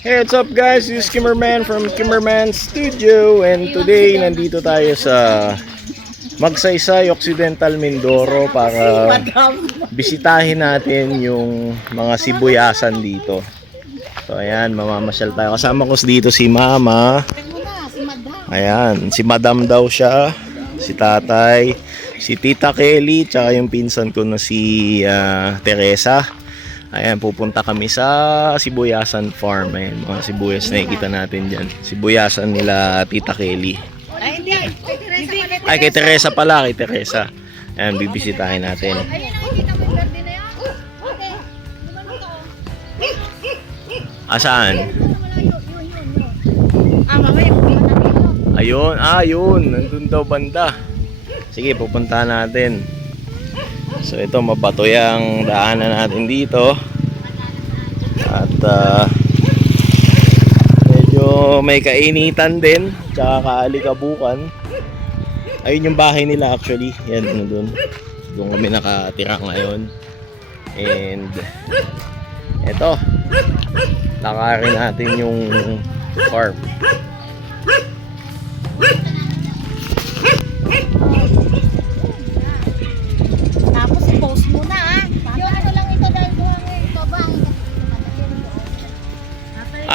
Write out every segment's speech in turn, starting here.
Hey, what's up guys? This is Kimmerman from Kimmerman Studio. And today, nandito tayo sa Magsaysay, Occidental Mindoro para bisitahin natin yung mga sibuyasan dito. So ayan, mamamasyal tayo. Kasama ko dito si Mama. Ayan, si Madam daw siya, si Tatay, si Tita Kelly, tsaka yung pinsan ko na si Teresa. Ayan, pupunta kami sa Sibuyasan Farm. Ayan, mga sibuyas na nakikita natin dyan. Sibuyasan nila Tita Kelly. Ay, hindi. Ay, kay Teresa pala, kay Teresa. Ayan, bibisitahin natin. Ayun, nakikita mo yung garden na yan. Asaan? Mamaya, Ayun, yun. Nandun daw banda. Sige, pupunta natin. So ito, mabato yung daanan natin dito. At medyo may kainitan din, tsaka kaalikabukan. Ayun yung bahay nila actually. Yan, ano dun. Doon kami nakatira ngayon. And ito, lakarin natin yung farm. tapos i-post mo na yung ano lang ito dahil buhangin ito ba?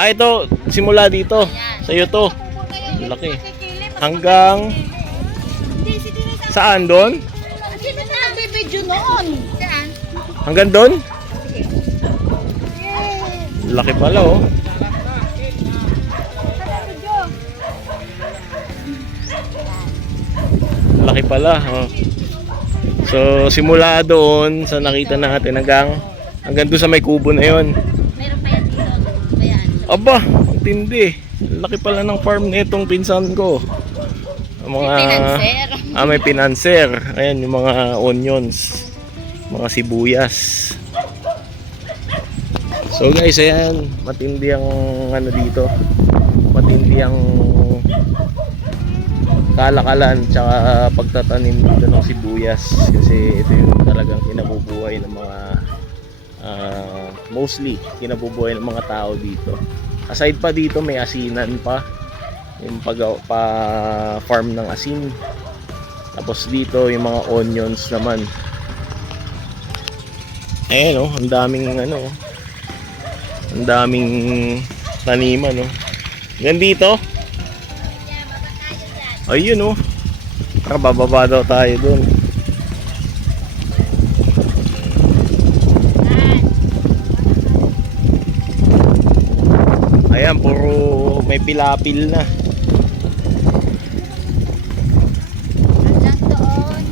Ito, simula dito. Sa'yo to. Laki. Hanggang saan doon? Sino na nagbibidyo noon? Saan? Hanggang doon? Laki pala oh. Laki pala oh. So simula doon sa nakita natin hanggang doon sa may kubo na yon. Meron pa yan dito. Ayan. Aba, ang tindi. Laki pala ng farm nitong pinsan ko. Ang mga Pinanser. may pinanser. Ayan yung mga onions, mga sibuyas. So guys, ayan, matindi ang ano dito. Matindi ang kalakalan tsaka pagtatanim dito ng sibuyas, kasi ito yung talagang kinabubuhay ng mga mostly kinabubuhay ng mga tao dito. Aside pa dito, may asinan pa, yung pa farm ng asin. Tapos dito yung mga onions naman. Ayan oh, ang daming ang daming taniman oh. Yan dito. Ayun oh. Bababa daw tayo dun. Ayan, puro may pilapil na. Hanggang doon.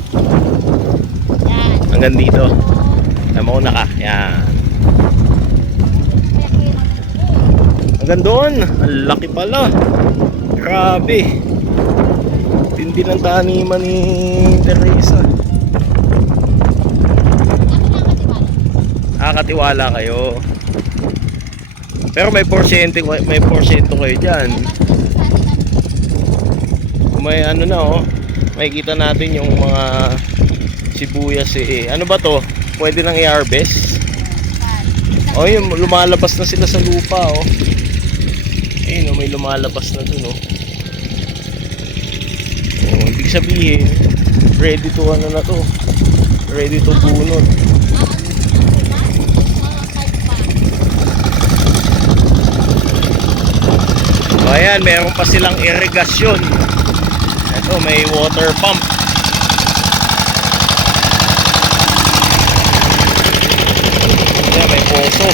Yan. Hanggang dito. Mauna ka. Yan. Hanggang doon. Ang laki pala. Grabe. Tindi ng taniman ni Teresa. Katiwala kayo. Pero may porsyento kayo dyan. Kung may ano na oh, makikita natin yung mga sibuyas ano ba to? Pwede nang i-harvest. Oh, yung lumalabas na sila sa lupa oh. Ayun oh, may lumalabas na dun oh. Oh, ibig sabihin ready to ano na to. Ready to bunot. So ayan, meron pa silang irigasyon. Ito, may water pump. Ayan, may poso.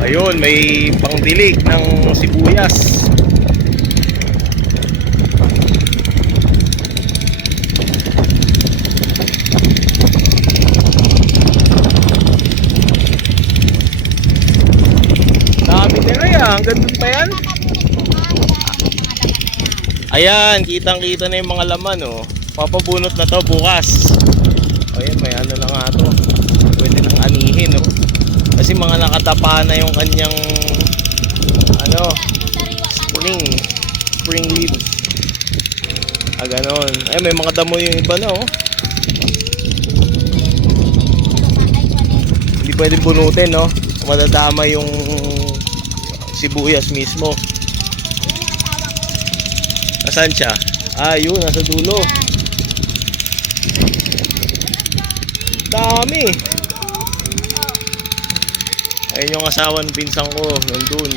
Ayun, may pangdilig ng sibuyas. Hanggang dun pa yan. Ayan, kitang-kita na yung mga laman oh. Papabunot na to bukas. Ayan, may ano na nga to. Pwede nang anihin oh. Kasi mga nakatapa na yung kanyang spring leaves. Ah, ganon. Ay, may mga damo yung iba na, oh. Hindi pwedeng bunutin, no? Madadama yung sibuyas mismo. Nasaan siya? Ah, yun, nasa dulo. Dami. Ayun yung asawa ng pinsang ko, nandun.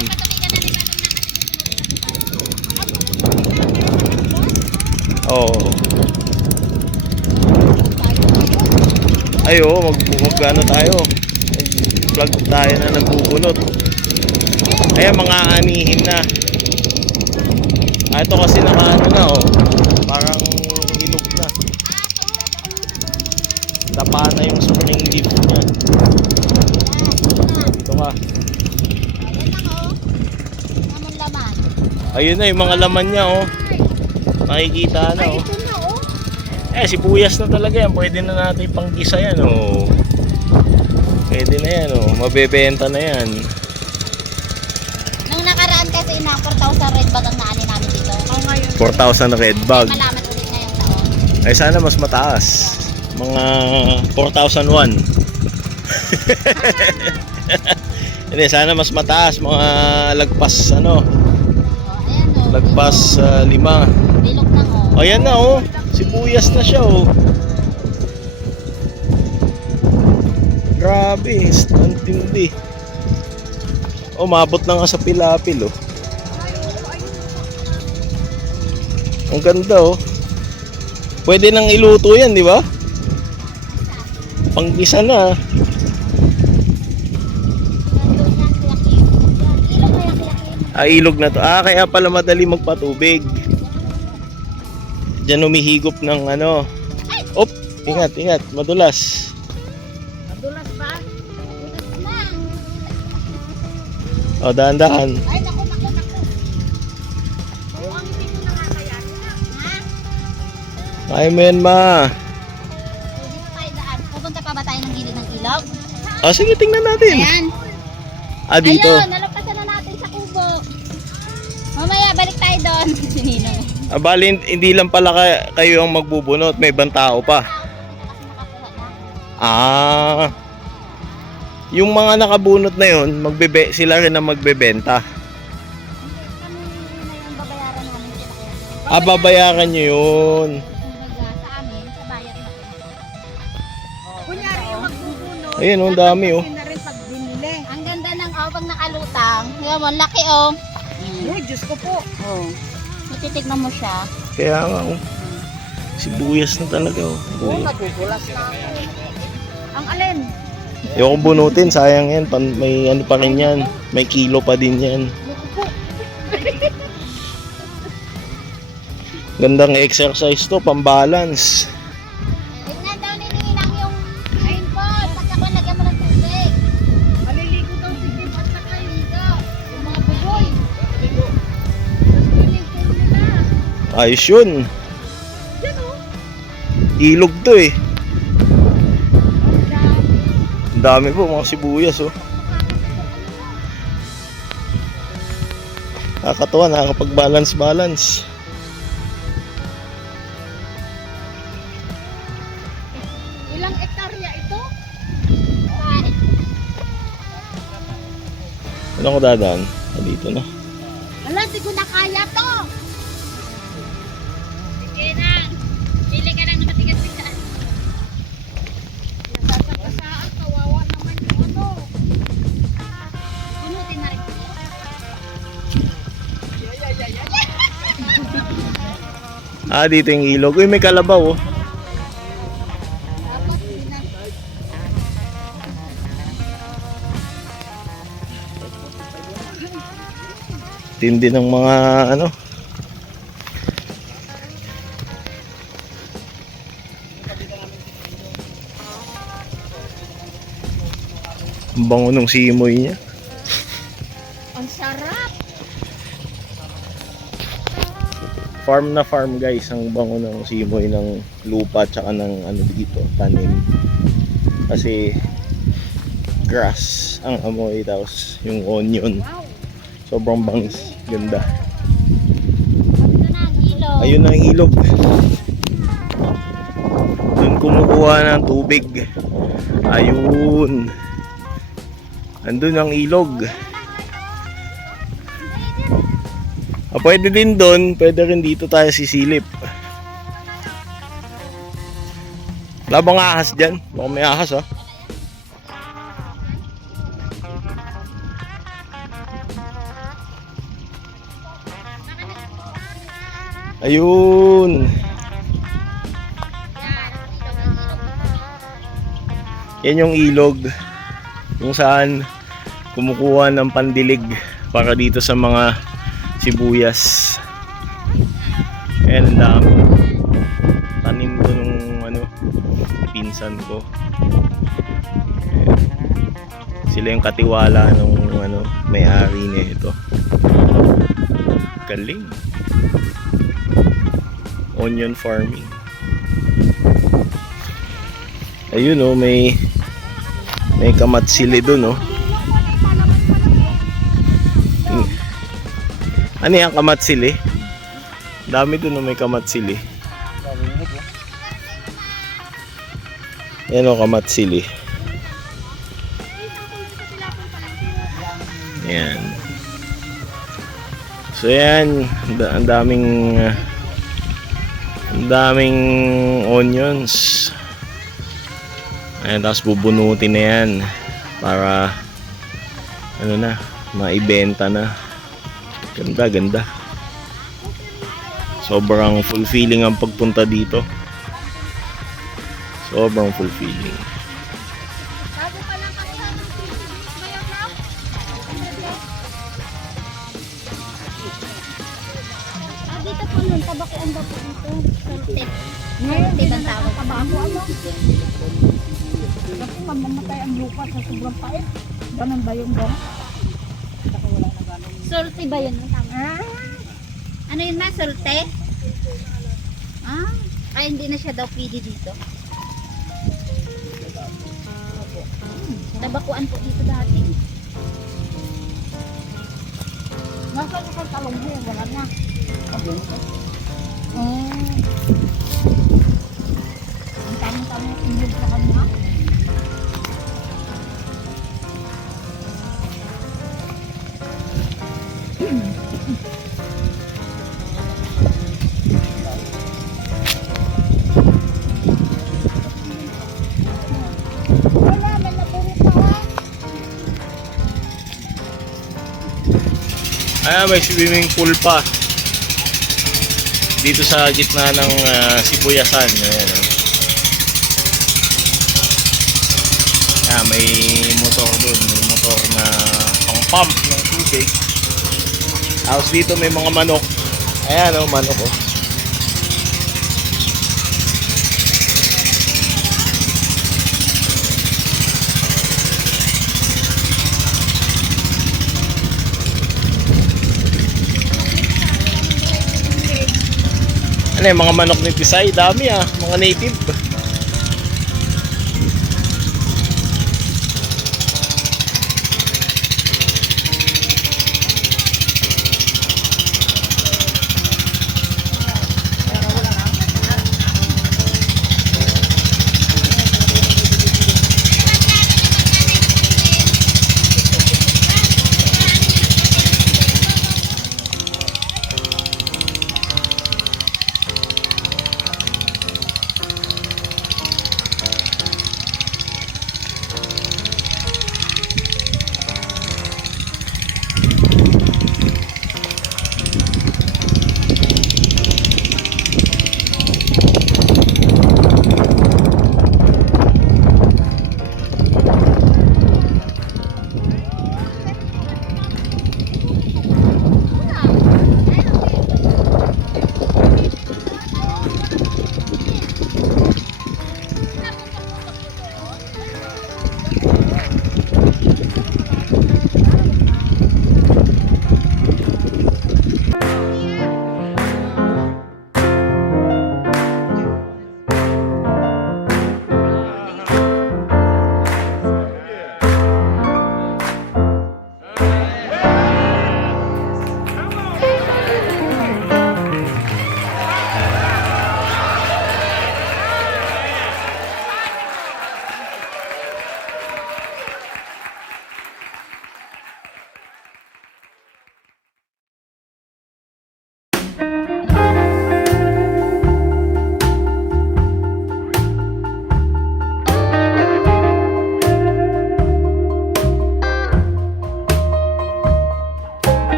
Oo. Ay, oo, mag-ano tayo. Vlog tayo na nagbubunot. Ayan, mga anihin na. Ah, ito kasi nakaano na, oh. Parang hinog na. Tapa na yung spring leaf niya. Dito ka. Ayun na yung mga laman niya, oh. Makikita na, oh. Eh, sibuyas na talaga yan. Pwede na natin panggisa yan, oh. Pwede na yan, oh. Mabebenta na yan. Nung nakaraan kasi na 4,000 red bag ang naani namin dito. 4,000 na red bag. Malaman ulit ngayong taon. Ay, sana mas mataas. Mga 4,001. Hindi, sana mas mataas. Mga lagpas, ano. Ayan o. Lagpas 5. Bilog na o. Ayan na, oh. Sibuyas na siya, oh. Grabe, ang tindi. Oh, mabot na nga sa pilapil, oh. Ang ganda, oh. Pwede nang iluto yan, di ba? Panggisa na. Ah, ilog na to. Ah, kaya pala madali magpatubig. Diyan umihigop ng ano. Op, ingat, ingat. Madulas. Madulas ba? Madulas na. O, dahan-dahan. Ay, naku. Oo, ang hindi ko nakakayanin. Ha? Ay, men ma. Dito tayo daan. Pupunta pa ba tayo ng gilid ng ilog? Ah, sige, tingnan natin. Ayan. Ah, dito. Ayun, nalampasan na natin sa kubo. Mamaya, balik tayo doon. Sinino. Ah, bali, hindi lang pala kayo ang magbubunot. May ibang tao pa. Ah. Yung mga nakabunot na yun, sila rin ang magbebenta. Kami na yung babayaran namin sila. Ah, babayaran nyo yun. Kumbaga, sa amin, sa bayad na. Kunyari yung magbubunot, Ayun, ang dami, oh. na rin pag binili. Ang ganda ng pag nakalutang. Yan mo, laki oh. Uy, Diyos ko po. Oh. Matitignan mo siya. Kaya nga, oh. Sibuyas na talaga, oh. Oo, Uy. nagugulas na ako. Ang alin? Yung bunutin, sayang yan. May ano pa rin yan. May kilo pa din yan. Gandang exercise to, pambalance. Tignan daw ni Ninang yung rainfall. Pagka ko lagyan mo ng tubig. Maliligo daw si Kim at saka yung Ligo. Yung mga buboy. Ligo. Ayos yun. yan o. Ilog to eh. Ang dami po mga sibuyas oh. Nakakatawa, nakakapag-balance. Ilang ektarya ito? Ano ko dadaan? Ah, dito na. Wala, di ko na kaya to. Sige na. Pili ka lang na matigas-tigas. Sasakasaan, kawawa naman yung ano. Punutin na rin. Ah, dito yung ilog. Uy, may kalabaw oh. Dapat binan. Tindi ng mga ano. Ang bango nung simoy niya. Ang sarap. Farm na farm guys, ang bango ng simoy ng lupa tsaka ng ano dito, tanim. Kasi grass ang amoy, tapos yung onion. Wow. Sobrang bangis, ganda. Ito na ang ilog. Ayun ang ilog. Doon kumukuha ng tubig. Ayun. Andun ang ilog. Pwede din doon, pwede rin dito tayo sisilip. Wala bang ahas dyan? Baka may ahas ah. Ayun. Yan yung ilog kung saan kumukuha ng pandilig para dito sa mga sibuyas. Ayan, ang dami. Tanim to nung pinsan ko. Ayan. Sila yung katiwala nung may-ari nito. Galing. Onion farming. Ayun oh, may kamatsili doon oh. Ano yung kamatsili? Dami doon oh, may kamatsili. Ayan oh, kamatsili. Ayan. So yan, ang daming onions. Ayan, tapos bubunutin na yan para maibenta na. Ganda, ganda. Sobrang fulfilling ang pagpunta dito. Sobrang fulfilling. Bago pa lang kami ng ngayon na. Dito po nun, tabakuan ba po dito? Salted. Salted ang tawag. Tabako ano? Kasi mamamatay ang lupa sa sobrang pait. Ganun ba yung gong? Salty ba yun? Ang tama? Ano yun na? Salte? Ay hindi na siya daw pwede dito. Tabakuan po dito dati. Nasaan yung talong mo? Wala na. Ang tamang-tamang inyog sa kanya. Wala, may napunit na ha. Ayan, may swimming pool pa dito sa gitna ng sibuyasan. Ayan, oh. Ayan, may motor doon, may motor na pang-pump ng tubig. Tapos dito may mga manok. Ayan oh, manok oh. Ano yung mga manok ni Tisay? Dami ah, mga native.